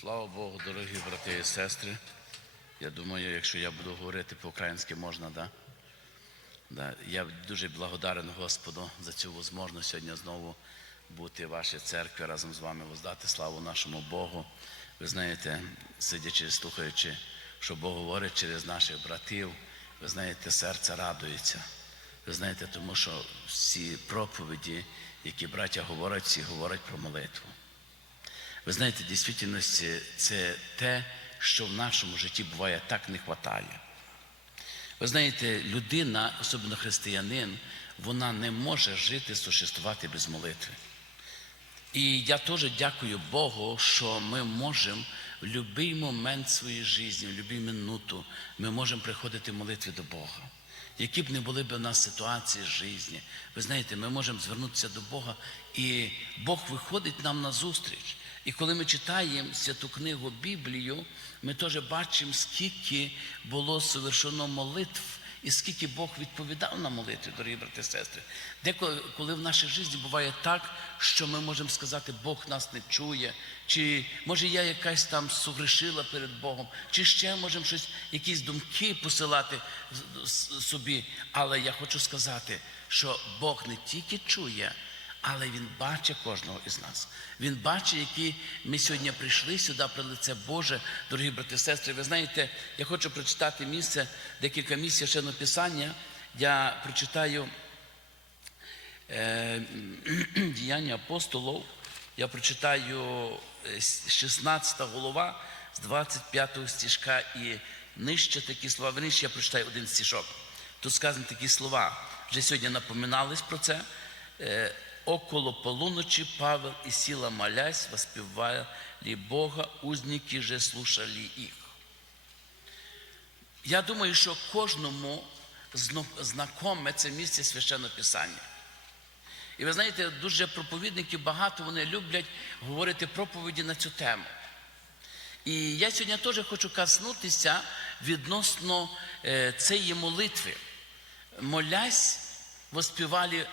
Слава Богу, дорогі брати і сестри. Я думаю, якщо я буду говорити по-українськи, можна, да? Да. Я дуже благодарен Господу за цю можливість сьогодні знову бути в вашій церкві разом з вами, воздати славу нашому Богу. Ви знаєте, сидячи, слухаючи, що Бог говорить через наших братів, ви знаєте, серце радується. Ви знаєте, тому що всі проповіді, які браття говорять, всі говорять про молитву. Ви знаєте, в дійсності це те, що в нашому житті буває так не вистачає. Ви знаєте, людина, особливо християнин, вона не може жити, существувати без молитви. І я теж дякую Богу, що ми можемо в будь-який момент своєї житті, в будь-яку минуту, ми можемо приходити в молитві до Бога. Які б не були б у нас ситуації в житті, ви знаєте, ми можемо звернутися до Бога, і Бог виходить нам на зустріч. І коли ми читаємо святу книгу Біблію, ми теж бачимо, скільки було совершено молитв, і скільки Бог відповідав на молитви, дорогі брати і сестри. Деколи коли в нашій житті буває так, що ми можемо сказати, Бог нас не чує, чи може я якась там согрешила перед Богом, чи ще можемо щось, якісь думки посилати собі. Але я хочу сказати, що Бог не тільки чує. Але Він бачить кожного із нас. Він бачить, які ми сьогодні прийшли сюди при лице Боже, дорогі брати і сестри. Ви знаєте, я хочу прочитати місце, декілька місць священного Писання. Я прочитаю е, діяння апостолів. Я прочитаю 16 голова з 25 стіжка і нижче такі слова. Вище я прочитаю один стішок. Тут сказані такі слова. Вже сьогодні напоминались про це. Около полуночи Павел и Сила, молясь, воспевали Бога, узники же слушали их. Я думаю, що кожному знакоме це місце священного Писання. І ви знаєте, дуже проповідників багато вони люблять говорити проповіді на цю тему. І я сьогодні теж хочу коснутися відносно е, цієї молитви. Молясь, воспівали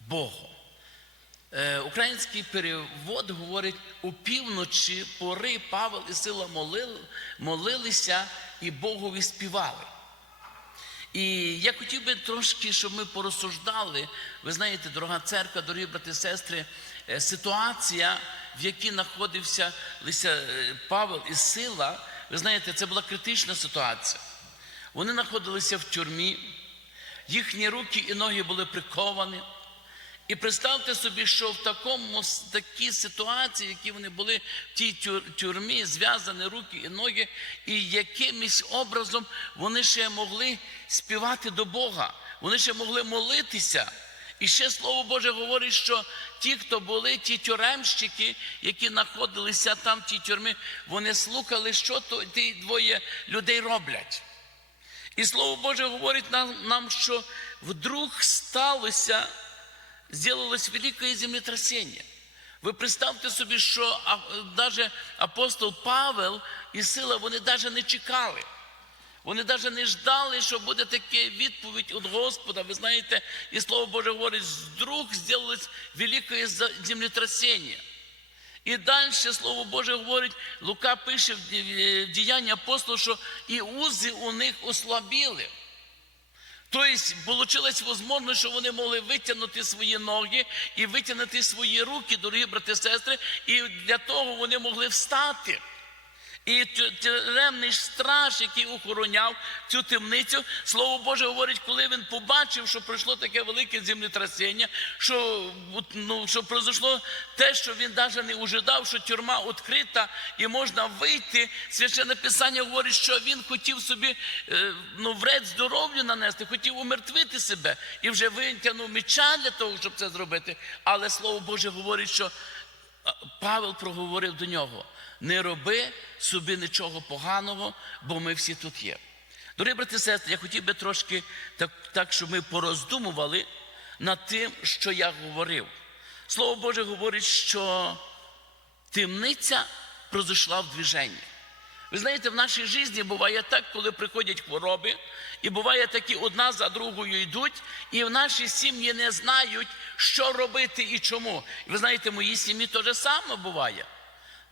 Богу. Е, український перевод говорить, у пори Павел і Сила молили, молилися і Богові співали. І я хотів би трошки, щоб ми порозсуждали, ви знаєте, дорога церква, дорогі брати і сестри, е, ситуація, в якій знаходився е, Павел і Сила, ви знаєте, це була критична ситуація. Вони знаходилися в тюрмі, їхні руки і ноги були приковані. І представте собі, що в такому такій ситуації, які вони були в тій тюрмі, зв'язані руки і ноги, і якимось образом вони ще могли співати до Бога, вони ще могли молитися. І ще Слово Боже говорить, що ті, хто були, ті тюремщики, які знаходилися там в тій тюрмі, вони слухали, що то ті двоє людей роблять. І Слово Боже говорить нам, що вдруг сталося сделалось великое землетрясение. Ви представте собі, що навіть апостол Павел і Сила, вони навіть не чекали. Вони навіть не ждали, що буде таке відповідь від Господа. Ви знаєте, і Слово Боже говорить, вдруг зробилось велике землетрясення. І далі Слово Боже говорить, Лука пише в діянні апостола, що і узи у них ослабіли. Тобто, вийшло возможно, що вони могли витягнути свої ноги і витягнути свої руки, дорогі брати і сестри, і для того вони могли встати. І тюремний страж, який охороняв цю темницю, слово Боже говорить, коли він побачив, що пройшло таке велике землетрясення, що ну, що произошло те, що він навіть не ожидав, що тюрма відкрита і можна вийти. Священне Писання говорить, що він хотів собі ну, вред здоров'ю нанести, хотів умертвити себе і вже витягнув меча для того, щоб це зробити. Але слово Боже говорить, що Павел проговорив до нього не роби собі нічого поганого, бо ми всі тут є. Дорогі брати і сестри, я хотів би трошки так, так, щоб ми пороздумували над тим, що я говорив. Слово Боже говорить, що темниця прозійшла в движенні. Ви знаєте, в нашій житті буває так, коли приходять хвороби, і буває такі одна за другою йдуть, і в нашій сім'ї не знають, що робити і чому. І ви знаєте, в моїй сім'ї теж саме буває.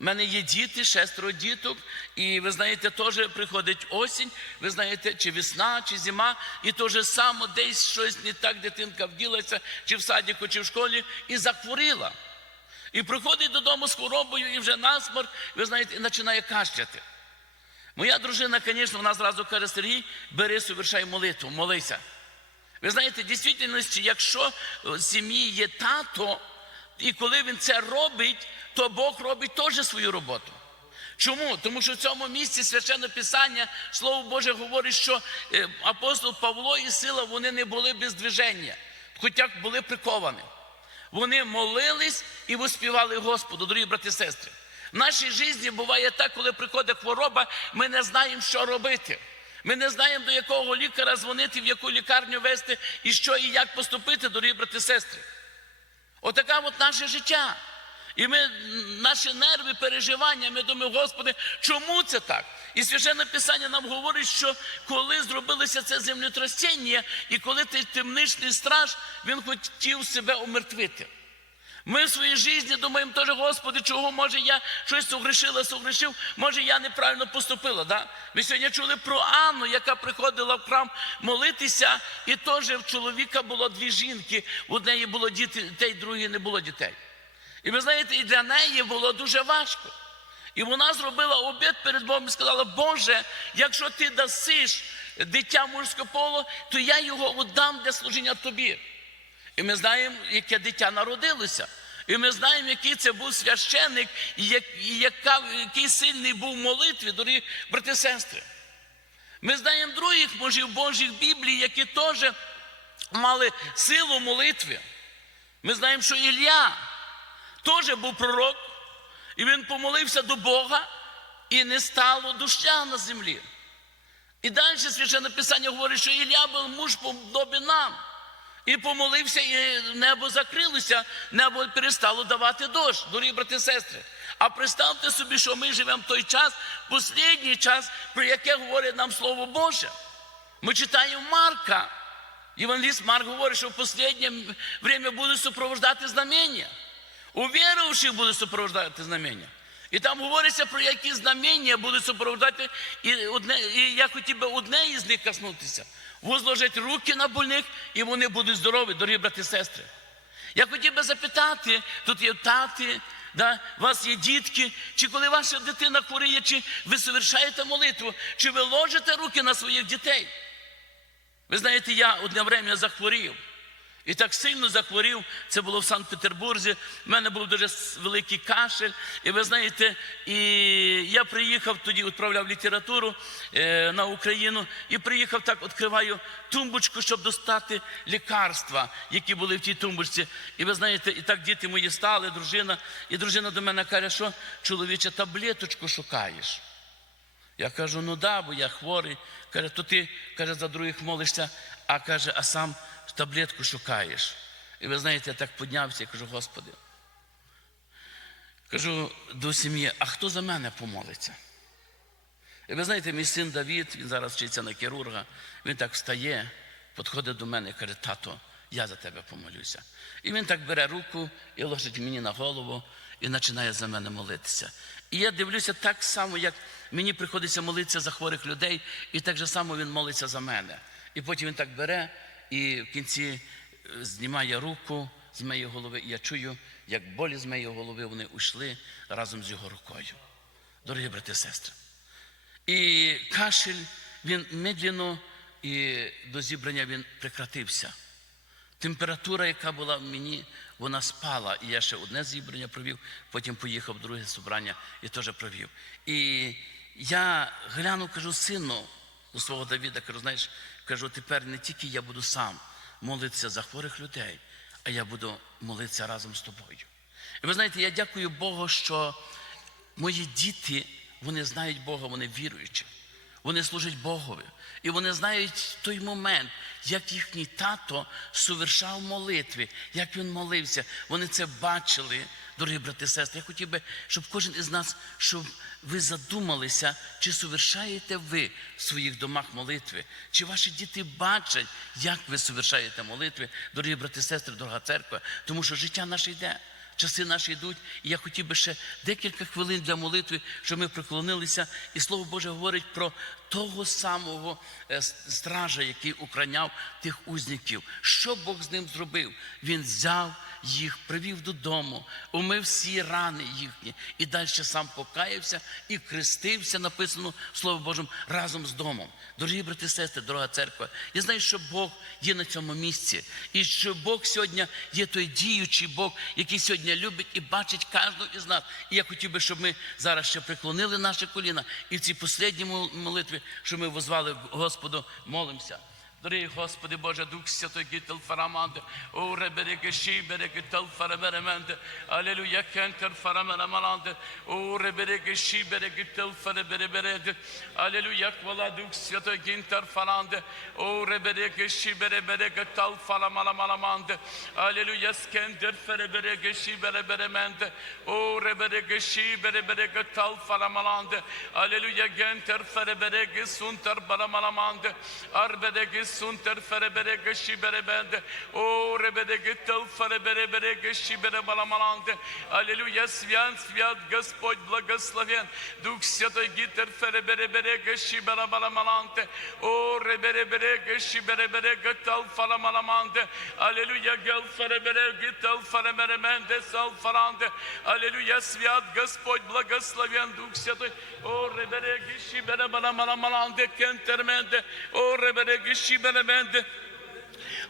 У мене є діти, шестеро діток, і ви знаєте, теж приходить осінь, ви знаєте, чи весна, чи зима, і то же само десь щось не так дитинка вділася, чи в садіку, чи в школі, і захворіла. І приходить додому з хворобою, і вже насморк, ви знаєте, і починає кашляти. Моя дружина, звісно, вона зразу каже, Сергій, бери, совершай молитву, молися. Ви знаєте, дійсності, якщо в сім'ї є тато, і коли він це робить, то Бог робить теж свою роботу. Чому? Тому що в цьому місці священне Писання, Слово Боже говорить, що е, апостол Павло і Сила вони не були без движення, хоча були приковані. Вони молились і виспівали Господу, дорогі брати і сестри. В нашій житті буває так, коли приходить хвороба, ми не знаємо, що робити. Ми не знаємо, до якого лікаря дзвонити, в яку лікарню вести, і що і як поступити, дорогі брати і сестри. Отака от наше життя. І ми, наші нерви, переживання, ми думаємо, Господи, чому це так? І священне Писання нам говорить, що коли зробилося це землетрясіння, і коли ти темничний страж, він хотів себе умертвити. Ми в своїй житті думаємо теж, Господи, чого може я щось согрешила, согрешив, може я неправильно поступила. Да? Ми сьогодні чули про Анну, яка приходила в храм молитися, і теж в чоловіка було дві жінки, в однієї було дітей, другої не було дітей. І ви знаєте, і для неї було дуже важко. І вона зробила обід перед Богом і сказала, Боже, якщо ти дасиш дитя мужського полу, то я його віддам для служіння тобі. І ми знаємо, яке дитя народилося. І ми знаємо, який це був священник, і який сильний був в молитві, дорогі брати і сестри. Ми знаємо других мужів Божих Біблії, які теж мали силу молитви. Ми знаємо, що Ілля теж був пророк, і він помолився до Бога, і не стало доща на землі. І далі священне Писання говорить, що Ілля був муж подобі нам. І помолився, і небо закрилося, небо перестало давати дощ, дорогі брати і сестри. А представте собі, що ми живемо в той час, останній час, про яке говорить нам Слово Боже. Ми читаємо Марка. Євангеліст Марк говорить, що в останнє время будуть супровождати знамення. У віруючих будуть супровождати знамення. І там говориться про які знамення будуть супроводжувати, і, одне, і я хотів би одне із них коснутися. Возложать руки на больних, і вони будуть здорові, дорогі брати і сестри. Я хотів би запитати, тут є тати, да, у вас є дітки, чи коли ваша дитина хворіє, чи ви совершаєте молитву, чи ви ложите руки на своїх дітей? Ви знаєте, я одне время захворів. І так сильно захворів, це було в Санкт-Петербурзі. У мене був дуже великий кашель. І ви знаєте, і я приїхав тоді, відправляв літературу е, на Україну, і приїхав так, відкриваю тумбочку, щоб достати лікарства, які були в тій тумбочці. І ви знаєте, і так діти мої стали, дружина, і дружина до мене каже, що чоловіче, таблеточку шукаєш. Я кажу, ну да, бо я хворий. Каже, то ти каже, за других молишся, а каже, а сам таблетку шукаєш. І ви знаєте, я так піднявся, я кажу, Господи. Кажу до сім'ї, а хто за мене помолиться? І ви знаєте, мій син Давід, він зараз вчиться на хірурга, він так встає, підходить до мене і каже, тато, я за тебе помолюся. І він так бере руку і ложить мені на голову і починає за мене молитися. І я дивлюся так само, як мені приходиться молитися за хворих людей, і так же само він молиться за мене. І потім він так бере і в кінці е, знімає руку з моєї голови, і я чую, як болі з моєї голови вони ушли разом з його рукою. Дорогі брати і сестри. І кашель, він медленно і до зібрання він прекратився. Температура, яка була в мені, вона спала. І я ще одне зібрання провів, потім поїхав друге зібрання і теж провів. І я глянув, кажу, сину до свого Давіда, кажу, знаєш, кажу, тепер не тільки я буду сам молитися за хворих людей, а я буду молитися разом з тобою. І ви знаєте, я дякую Богу, що мої діти, вони знають Бога, вони віруючі. Вони служать Богові. І вони знають той момент, як їхній тато совершав молитви, як він молився. Вони це бачили, дорогі брати і сестри. Я хотів би, щоб кожен із нас, щоб ви задумалися, чи совершаєте ви в своїх домах молитви, чи ваші діти бачать, як ви совершаєте молитви, дорогі брати і сестри, дорога церква, тому що життя наше йде. часи наші йдуть. І я хотів би ще декілька хвилин для молитви, щоб ми приклонилися. І Слово Боже говорить про того самого е, стража, який охраняв тих узників. Що Бог з ним зробив? Він взяв їх, привів додому, умив всі рани їхні і далі сам покаявся і хрестився, написано Словом Божим, разом з домом. Дорогі брати сестри, дорога церква, я знаю, що Бог є на цьому місці, і що Бог сьогодні є той діючий Бог, який сьогодні любить і бачить кожного із нас. І я хотів би, щоб ми зараз ще преклонили наші коліна і в цій послідній мол- молитві, щоб ми возвали Господу, молимося. Дорогий Господи Боже, Дух Святой Гітел Фараманде, о ребереге шибереге тел фаравеременде, Алелуя кентер фарамарамаланде, о ребереге шибереге тел фараберебереде, Алелуя хвала Дух Святой Гінтер Фаранде, о ребереге шиберебереге тел фарамарамаламанде, Алелуя скендер фарабереге шиберебеременде, о ребереге шиберебереге тел фарамаланде, Алелуя гентер фарабереге сунтер барамаlamande, arbedege sunter fereberege şiberebende, o rebedege tel fereberege şiberebalamalande. Аллилуйя, свят, свят Господь, благословен. Дух Святой Гитер фереберебереге шиберабаламаланте, о реберебереге шиберебереге тел фаламаламанде. Аллилуйя, гел феребереге тел феремеременде сал фаранде. Аллилуйя, свят Господь, благословен Дух Святой. O rebere gişi bere bana bana malande kentermende. O rebere benemente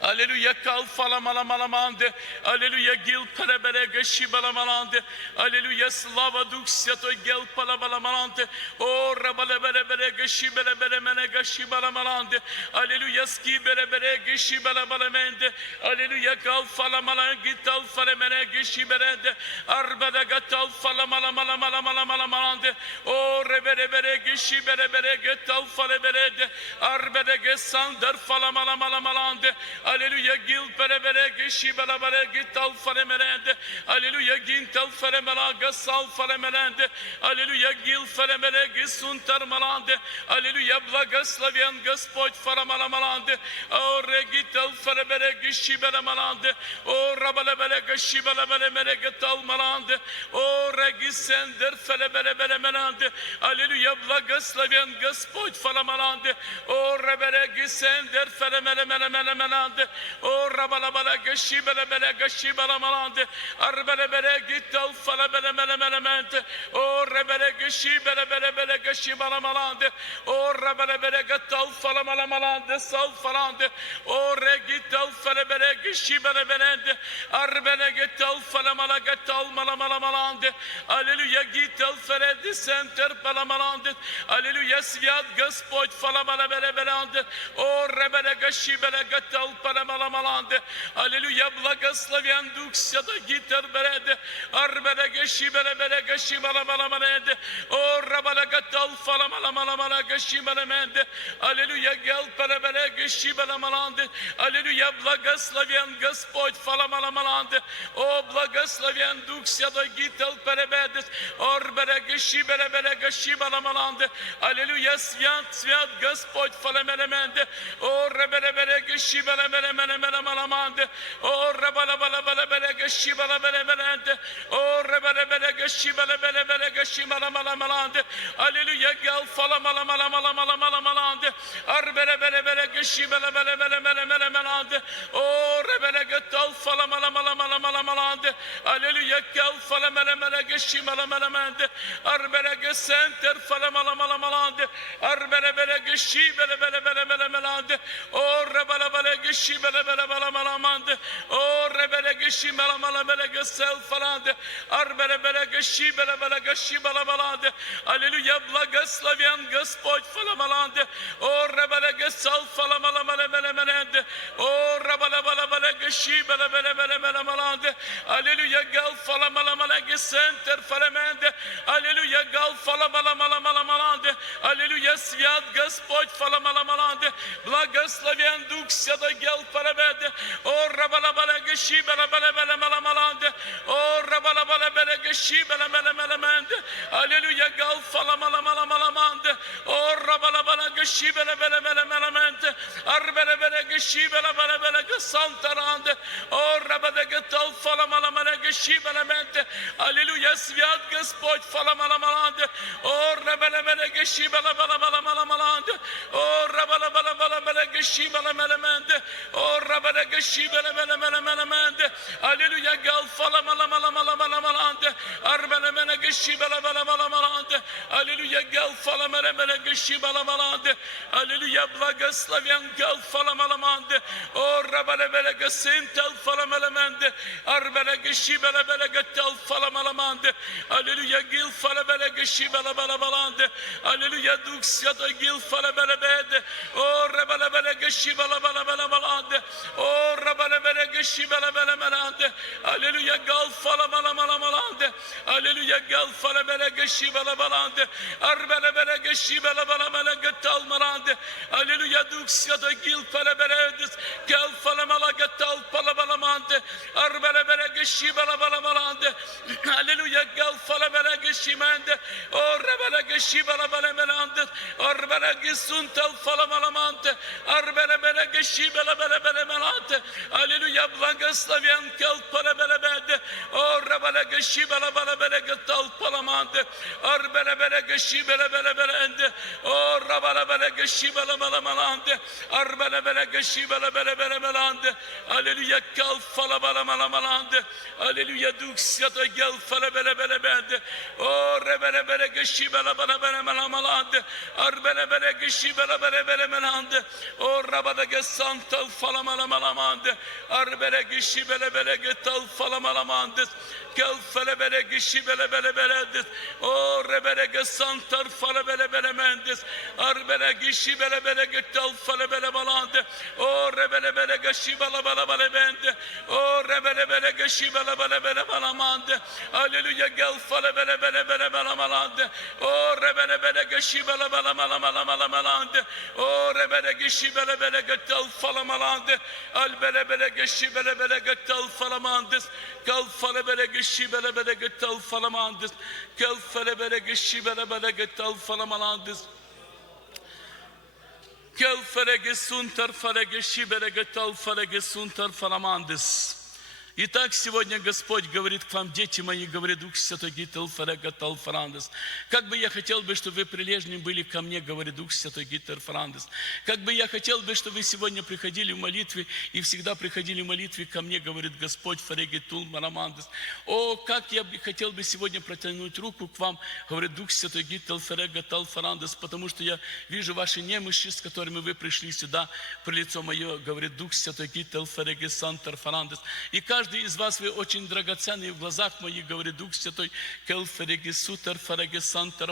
Aleluya kal falamala falamalamalamandı. Aleluya gil perebere gaşı balamalandı. Aleluya slava duksyato gel palabalamalandı. O rabale bere bere gaşı bere bere mene gaşı balamalandı. Aleluya ski bere bere gaşı balamalamendi. Aleluya kal falamalan git al falemene gaşı berende. Arbada gat al falamalamalamalamalamalamandı. O rebere bere gaşı bere bere gat al faleberede. Arbede gat sandar falamalamalamandı. Aleluya gil bere bere gişi bere bere gital fale merende. Aleluya gintal fale mala gasal fale merende. Aleluya gil fale mere gisuntar malande. Aleluya благословен Господь фара мала маланде. О регитал фара бере гиши бere malande. O rabale bere gişi bere bere mere getal malande. O regisender fele bere bere melande. Aleluya благословен Господь фара малande. O rebere gisender fele mele mele mele melande. O rabala bere gişi bere bere gişi bere malande. Arbele bere gital fele bere mele mele mente. O rebere gişi bere bere bere gişi bere malande. O rebere bere gital fele mele malande sal falande. O regital fele bere gişi bere berende. Arbele gital fele mele gital mala mala malande. Aleluya gital fele disenter pala malande. Aleluya свят Господь фала мала бере беранде. О ребере гаши бере гатал пала мала маланде. Аллилуйя благословен Дух Святой гитер береде. Арбере гаши бере бере гаши мала мала маленде. О рабала гатал фала мала мала мала гаши мала менде. Аллилуйя гел пере бере гаши мала маланде. Аллилуйя благословен Господь фала мала маланде. О благословен Дух Святой гител перебедес. Орбере гаши бере бере гаши мала маланде. Аллилуйя свят свят Господь фала мене менде. О ребере бере гаши mele mele mele mele mande. O rebele bele bele bele geçi bele bele bele ende. O rebele bele geçi bele bele bele geçi mele mele mele ende. Aleluya gel fala mala mala mala mala mala mala ende. Ar bele bele bele geçi bele bele bele bele bele mele ende. O rebele get al fala mala mala mala mala mala ende. Aleluya gel fala mele mele geçi mele mele mele ende. Ar bele get center fala mala mala mala ende. Ar bele bele geçi bele bele bele bele mele ende. O rebele bele geçi geşi bele bele bele mala mande. O rebele geşi mala mala bele gesel falande. Arbele bele geşi bele bele geşi bele balande. Aleluya благословен Господь фаламаланде. О ребеле гесал фаламала мале мале маланде. О ребеле бele bele geşi bele bele bele bele malande. Aleluya gel falamala mala gesenter falamende. Aleluya gel falamala mala mala malande. Aleluya свят Господь фаламала маланде. Благословен Дух Святой гел парабеде. О рабала бele geşi bele bele bele mala malande. O rabala bala bele geşi geshibele mele mele mende. Aleluya gal fala mala mala mala mande. Orra bala bala geshibele mele mele mele mende. Arbele bele geshibele mele mele gesantarande. Orra bele getal fala mala mala geshibele mente. Аллилуйя, свят Господь, фала мала маланде, о рабала мала геши бала бала бала мала маланде, о рабала geshibala melemende. O rabada geshibala melemende. Aleluya galfala mala mala geşi bala bala bala bala ande. Aleluya gel fala mele mele geşi bala bala ande. Aleluya bla gaslavyan gel fala mala mande. O rabale bele gasim tel fala mele mende. Arbele geşi bala bala gattel fala mala mande. Aleluya gel fala bele geşi bala bala bala ande. Aleluya duks ya da gel fala bele bede. O rabale bele geşi bala bala bala bala ande. O rabale bele geşi bala bala bala ande. Aleluya gal fala mala mala mala ande. Aleluya gel alfala bela geşi bela balandı. Arbela bela geşi bela bela bela gette almalandı. Aleluya duksya da gil fala bela edis. Gel fala mala gette alfala bela mandı. Arbela bela geşi bela bela balandı. Aleluya gel fala bela geşi mende. Orre bela geşi bela bela belandı. Arbela gisun tel fala mala mandı. Arbela bela geşi bela bela bela belandı. Aleluya blangaslavian gel fala bela bende. Orre bela geşi bela bela bela gette palamande ar bele bele geçi bele bele bele ende o rabala bele geçi bele bele bele ende ar bele bele geçi bele bele bele bele ende aleluya kal fala bele bele bele ende aleluya duks ya da gel fala bele bele bele ende o rebele bele geshi bele bele bele mele melande. Arbele bele geshi bele bele bele melande. O rabada gesantal fala mele melamande. Arbele geshi bele bele getal fala melamande. Gel fele bele geshi bele bele bele des. O rebele gesantar fala bele bele mendes. Arbele geshi bele bele getal fala bele melande. O rebele bele geshi bele bele bele bende. O rebele bele geshi bele bele bele bele mande. Aleluya gel fala bele bele bele bele bele malande. O rebele bele geşi bele bele mala mala mala malande. O rebele geşi bele bele götte ufala malande. Al bele bele geşi bele bele götte ufala mandes. Kal fale bele geşi bele bele götte ufala mandes. Kal fale bele geşi bele bele götte ufala malandes. Kel ferege sunter ferege şibere getal ferege sunter falamandes. Итак, сегодня Господь говорит к вам, дети мои, говорит Дух Святой, Гител Фарега Талфарандес. Как бы я хотел бы, чтобы вы прилежны были ко мне, говорит Дух Святой, Гитер Фарандес. Как бы я хотел бы, чтобы вы сегодня приходили в молитве и всегда приходили в молитве ко мне, говорит Господь, Фареги Тул Марамандес. О, как я бы хотел бы сегодня протянуть руку к вам, говорит Дух Святой, Гител Фарега Талфарандес, потому что я вижу ваши немощи, с которыми вы пришли сюда, при лицо мое, говорит Дух Святой, Гител Фареги Сантер Фарандес. И каждый из вас, вы очень драгоценные в глазах моих, говорит Дух Святой, Келфереги Сутер Фареги Сантер.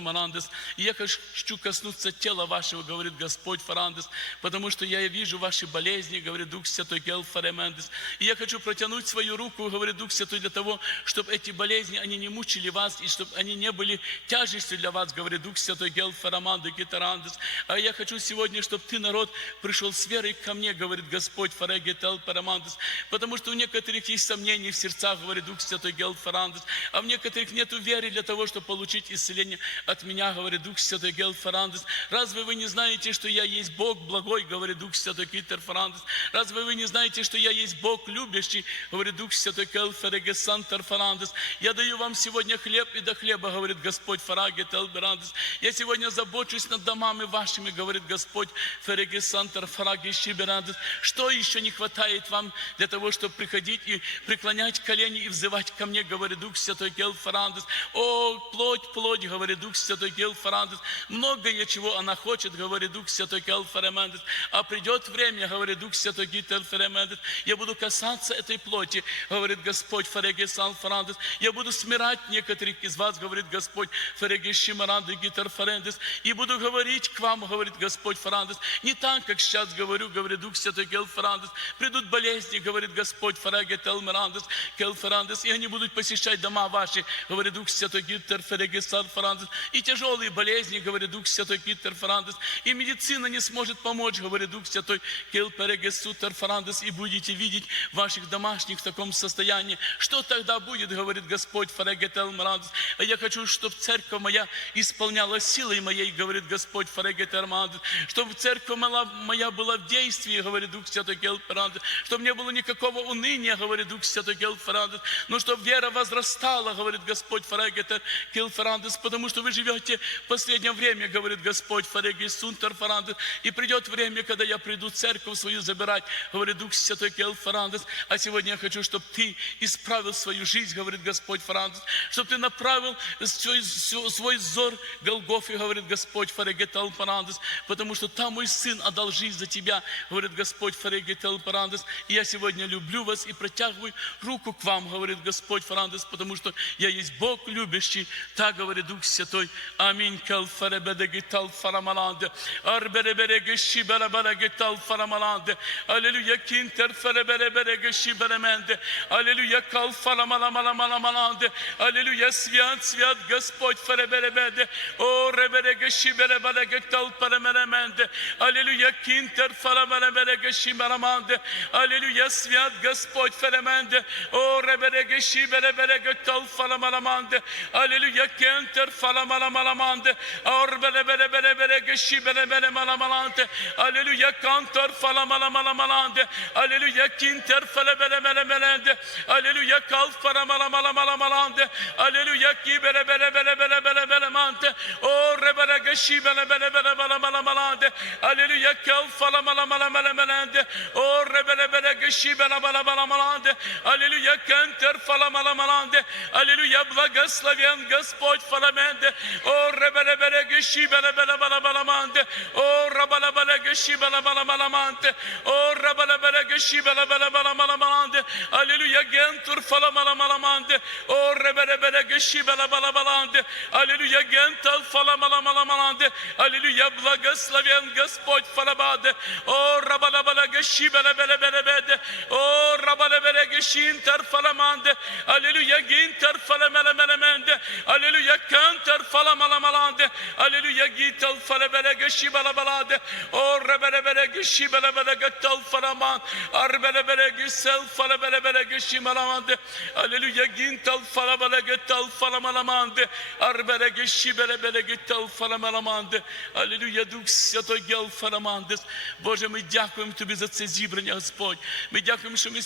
И я хочу коснуться тела вашего, говорит Господь Фарандес, потому что я вижу ваши болезни, говорит Дух Святой, Келфаремендес. И я хочу протянуть свою руку, говорит Дух Святой, для того, чтобы эти болезни, они не мучили вас, и чтобы они не были тяжестью для вас, говорит Дух Святой, Гелфараманды, Гитарандес. А я хочу сегодня, чтобы ты, народ, пришел с верой ко мне, говорит Господь, Фареги Телпарамандес, потому что у некоторых есть сомнений в сердцах, говорит Дух Святой Гелфарандес, а в некоторых нету веры для того, чтобы получить исцеление от меня, говорит Дух Святой Гелфарандес. Разве вы не знаете, что я есть Бог благой, говорит Дух Святой Китерфарандес? Разве вы не знаете, что я есть Бог любящий, говорит Дух Святой Келфереге Сантерфарандес? Я даю вам сегодня хлеб и до хлеба, говорит Господь Фараге Телберандес. Я сегодня забочусь над домами вашими, говорит Господь Фереге Сантер Фараге Шиберандес. Что еще не хватает вам для того, чтобы приходить и преклонять колени и взывать ко мне, говорит Дух Святой Гелфарандес. О, плоть, плоть, говорит Дух Святой Гелфарандес. Многое чего она хочет, говорит Дух Святой Гелфаремендес. А придет время, говорит Дух Святой Гителфаремендес, я буду касаться этой плоти, говорит Господь Фареге Санфарандес. Я буду смирать некоторых из вас, говорит Господь Фареге Шимаранды Гитерфарендес. И буду говорить к вам, говорит Господь Фарандес, не так, как сейчас говорю, говорит Дух Святой Гелфарандес. Придут болезни, говорит Господь Фареге Тел Келмерандес, Келферандес, и они будут посещать дома ваши, говорит Дух Святой Гиттер, Ферегесар, Ферандес, и тяжелые болезни, говорит Дух Святой Гиттер, Ферандес, и медицина не сможет помочь, говорит Дух Святой Келперегесутер, Ферандес, и будете видеть ваших домашних в таком состоянии. Что тогда будет, говорит Господь, Ферегетел Мрандес, а я хочу, чтобы церковь моя исполняла силой моей, говорит Господь, Ферегетел Мрандес, чтобы церковь моя, была в действии, говорит Дух Святой Келперандес, чтобы не было никакого уныния, говорит Дух Святой Келферандес, но чтобы вера возрастала, говорит Господь Фарегетер Келферандес, потому что вы живете в последнее время, говорит Господь Фареги Сунтер Фарандес, и придет время, когда я приду церковь свою забирать, говорит Дух Святой Келферандес, а сегодня я хочу, чтобы ты исправил свою жизнь, говорит Господь Фарандес, чтобы ты направил свой, свой взор Голгофе, говорит Господь Фарегетел Фарандес, потому что там мой сын отдал жизнь за тебя, говорит Господь Фарегетел Фарандес, и я сегодня люблю вас и протягиваю руку к вам, говорит Господь Фарандес, потому что я есть Бог любящий, так говорит Дух Святой. Аминь. Калфаребедегитал фарамаланде, арбереберегеши береберегитал фарамаланде, аллилуйя, кинтер феребереберегеши беременде, аллилуйя, калфарамаламаламаламаланде, аллилуйя, свят, свят Господь фереберебеде, о реберегеши береберегитал парамеременде, аллилуйя, кинтер фарамалеберегеши беременде, аллилуйя, свят Господь falamende o rebere geşi bele bele göttal falamalamande aleluya kenter falamalamande or bele bele bele bele geşi bele bele malamalante aleluya kantar falamalamalamalande aleluya kinter fale bele bele belende aleluya kal falamalamalamalande aleluya ki bele bele bele bele bele bele mante o rebere geşi bele bele bele bele malamalande aleluya kal falamalamalamalande o rebere bele geşi bele bele bele malande de, aleluja, kenter falamalamande, aleluja, blagoslavljen Gospod falamende, o rebele bele geši bele bele bele balamande, o rabele bele geši bele bele balamante, o rabele bele geši bele bele bele balamande, aleluja, gentur falamalalamande, o rebele bele geši bele bele balande, aleluja, gental falamalalamande, aleluja, blagoslavljen Gospod falabade, o rabele bele geši bele bele bele bede, o rabele bele о рабалаберегеши береберебеrebede, о рабалаберегеши интер фаламанде, аллилуйя, гинтер фаламаламаламande, аллилуйя, кантер фаламаламалande, аллилуйя, гитал фалаберегеши балабалade, о ребереберегеши беребереgetал фаламан, арбереberegesel falabereberegеши маламанде, аллилуйя, гинтал фалабереgetал фаламаламанде, арберегеши беребереgetал фаламаламанде, аллилуйя, Дух Святой гел фаламандес. Боже, ми дякуємо Тобі за це зібрання, Господь. Ми дякуємо, що ми в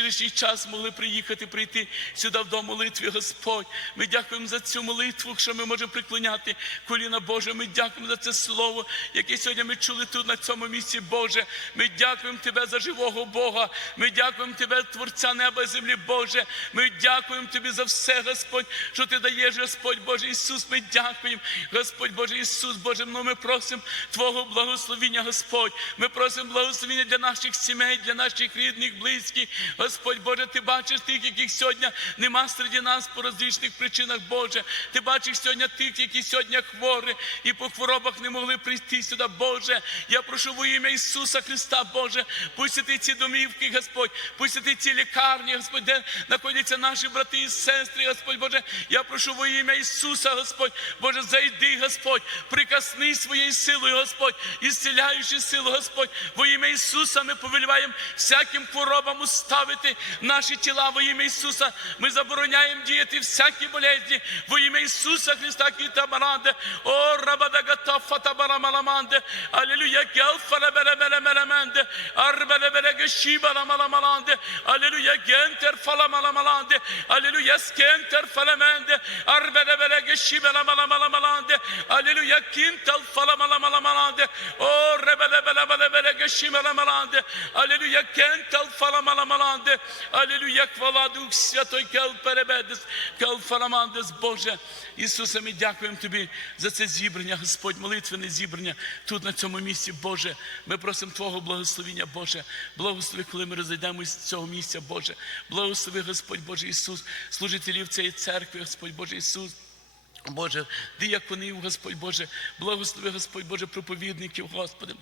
вечірній час могли приїхати, прийти сюди в дом молитви, Господь. Ми дякуємо за цю молитву, що ми можемо приклоняти коліна Боже. Ми дякуємо за це слово, яке сьогодні ми чули тут на цьому місці, Боже. Ми дякуємо Тебе за живого Бога. Ми дякуємо Тебе, Творця неба і землі, Боже. Ми дякуємо Тобі за все, Господь, що Ти даєш, Господь Боже Ісус. Ми дякуємо, Господь Боже Ісус, Боже, ну ми просимо Твого благословіння, Господь. Ми просимо благословіння для наших сімей, для наших рідних, близьких. Господь Боже, Ти бачиш тих, яких сьогодні нема серед нас по розличних причинах, Боже. Ти бачиш сьогодні тих, які сьогодні хворі і по хворобах не могли прийти сюди, Боже. Я прошу во ім'я Ісуса Христа, Боже, пустити ці домівки, Господь, пустити ці лікарні, Господь, де знаходяться наші брати і сестри, Господь Боже. Я прошу во ім'я Ісуса, Господь, Боже, зайди, Господь, прикосни своєю силою, Господь, ісціляючи силу, Господь, во ім'я Ісуса ми повеліваємо всяким хворобам уставити наші тіла во ім'я Ісуса. Ми забороняємо діяти всякі болезні во ім'я Ісуса Христа, Кіта Маранде, о Рабадагата Фатабарамаламанде, Аллилуйя, Гелфараберемеременде, Арбелеберегешибарамаламаланде, Аллилуйя, Гентер Фаламаламаланде, Аллилуйя, Скентер Фаламенде, Арбелеберегешибарамаламаламаланде, Аллилуйя, Кинтал Фаламаламаламаланде, о Ребелебелеберегешибарамаламаланде, Аллилуйя, Кентал Фаламаламаланде, Аллилуйя, хвала Дух Святой, Келперебедес, Келфарамандес, Боже. Ісусе, ми дякуємо Тобі за це зібрання, Господь, молитвене зібрання тут, на цьому місці, Боже. Ми просимо Твого благословення, Боже. Благослови, коли ми розійдемось з цього місця, Боже. Благослови, Господь Боже Ісус, служителів цієї церкви, Господь Боже Ісус. Боже, дияконів, Господь Боже, благослови, Господь Боже, проповідників, Господи.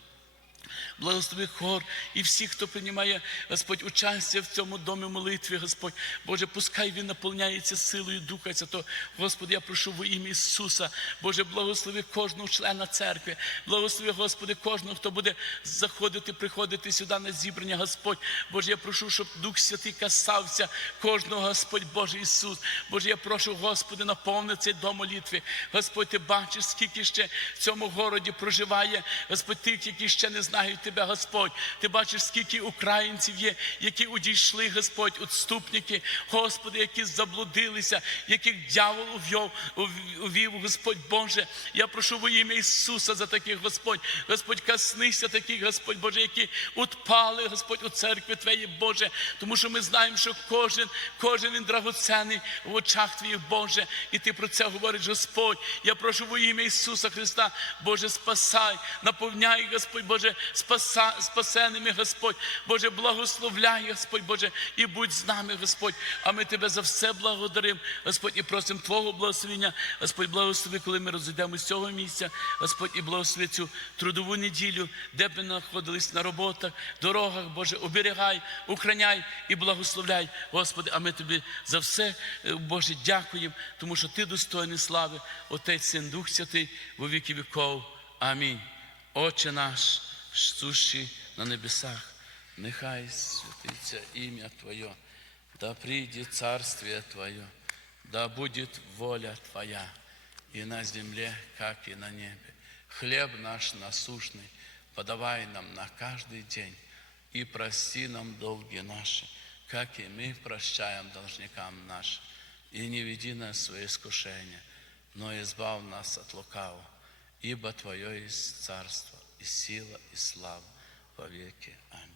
Благослови хор і всіх, хто приймає, Господь, участь в цьому домі молитві, Господь. Боже, пускай він наповняється силою Духа Святого. Господи, я прошу во ім'я Ісуса. Боже, благослови кожного члена церкви. Благослови, Господи, кожного, хто буде заходити, приходити сюди на зібрання, Господь. Боже, я прошу, щоб Дух Святий касався кожного, Господь Боже Ісус. Боже, я прошу, Господи, наповни цей дом молитви. Господь, ти бачиш, скільки ще в цьому городі проживає, Господь, тих, які ще не знають Тебе, Господь. Ти бачиш, скільки українців є, які одійшли, Господь, відступники, Господи, які заблудилися, яких дьявол увів, увів, Господь Боже. Я прошу во ім'я Ісуса за таких, Господь. Господь, коснися таких, Господь Боже, які утпали, Господь, у церкві Твоїй, Боже. Тому що ми знаємо, що кожен, кожен він драгоценний в очах Твоїх, Боже. І Ти про це говориш, Господь. Я прошу во ім'я Ісуса Христа, Боже, спасай, наповняй, Господь Боже, спаса, спасеними, Господь. Боже, благословляй, Господь Боже, і будь з нами, Господь. А ми Тебе за все благодаримо, Господь, і просимо Твого благословення. Господь, благослови, коли ми розійдемо з цього місця, Господь, і благослови цю трудову неділю, де б ми знаходились на роботах, дорогах, Боже, оберігай, охраняй і благословляй, Господи. А ми Тобі за все, е, Боже, дякуємо, тому що Ти достойний слави, Отець, Син, Дух Святий, во віки віков. Амінь. Отче наш, сущий на небесах, нехай святиться ім'я Твоє, да прийде царствие Твое, да будет воля Твоя и на земле, как и на небе. Хлеб наш насущный подавай нам на каждый день, и прости нам долги наши, как и мы прощаем должникам нашим. И не веди нас в свои искушения, но избав нас от лукавого, ибо Твое есть царство, и сила, и слава во веки. Аминь.